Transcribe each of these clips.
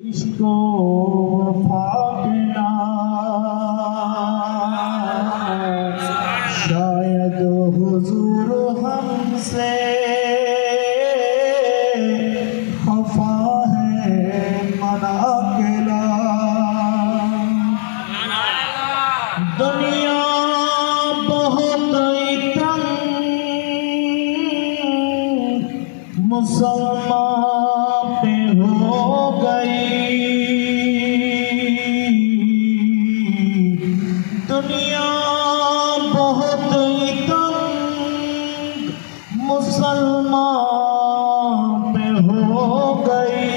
عشق و وفا کے نام شاید حضور ہم سے خفا ہے منع کے نام دنیا بہت تنگ مسلمان پہ ہو گئی دنیا بہت تنگ مسلمان پہ ہو گئی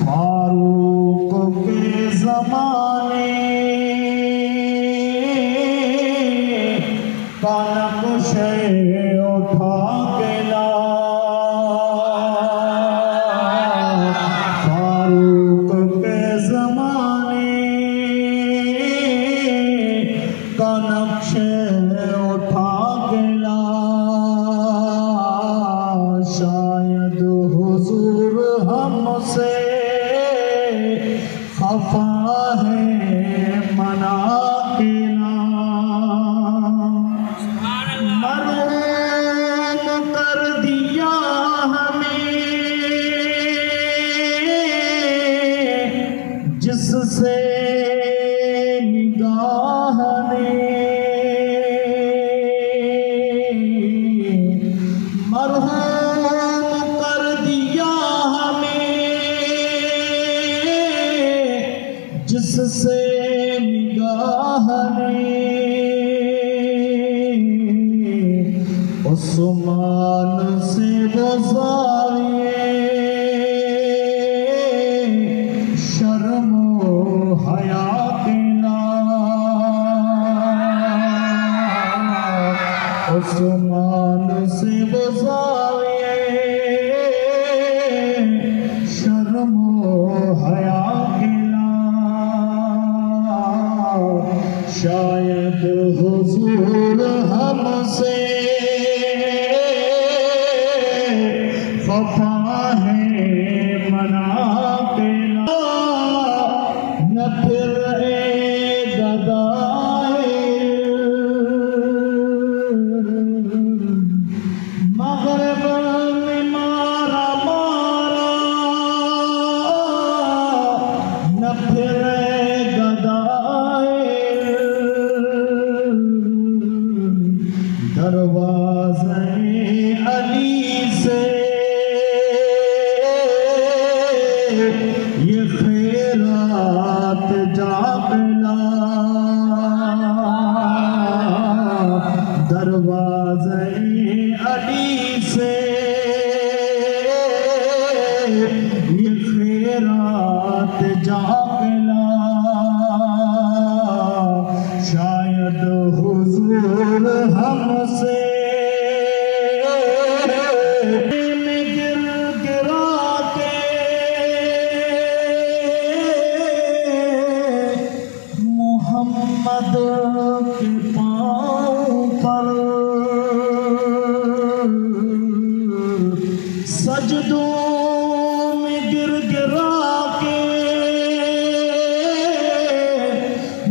فاروق کے زمانے کا نقش اٹھا کے لا فاروق کے زمانے کا نقش اٹھا کے لا شاید حضور ہم سے خفا ہے منع کے نام مرحوم کر دیا ہمیں جس سے نگاہ نے مرحوم کر دیا ہمیں جس سے نگاہ نے عثمان سے وہ زاویے شرم و حیا کے نام عثمان سے وہ زاویے شرم و حیا کے نام شاید حضور ہم سے خفا ہے منع کے نام نہ پھر اے گدائے مغرب میں مارا نہ پھر اے گدائے دروازے علی سے یہ خیرات جاگلا دروازے علی سے یہ خیرات جاگلا شاید حضور ہم سے محمد کے پاؤں پر سجدوں میں گر گرا کے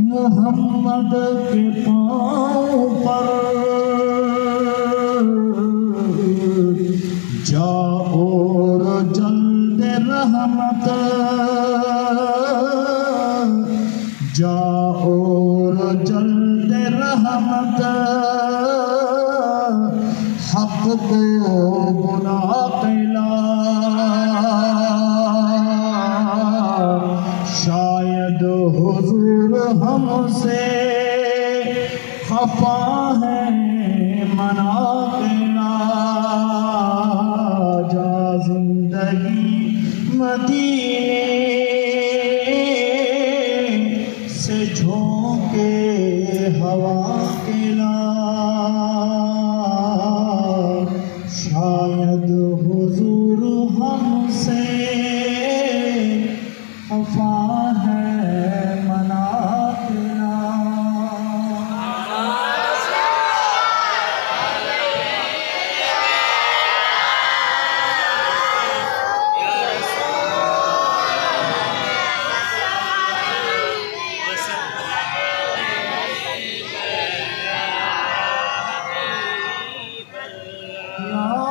محمد کے پاؤں پر جا اور جلد رحمت جا اور جلد رحمت حق کو گناہ قلا شاید حضور ہم سے خفا ہے منع قلا جا زندگی مدینے سے جھونکے ہوا کے لا شاید حضور ہم سے خفا ہے منع کے نام یا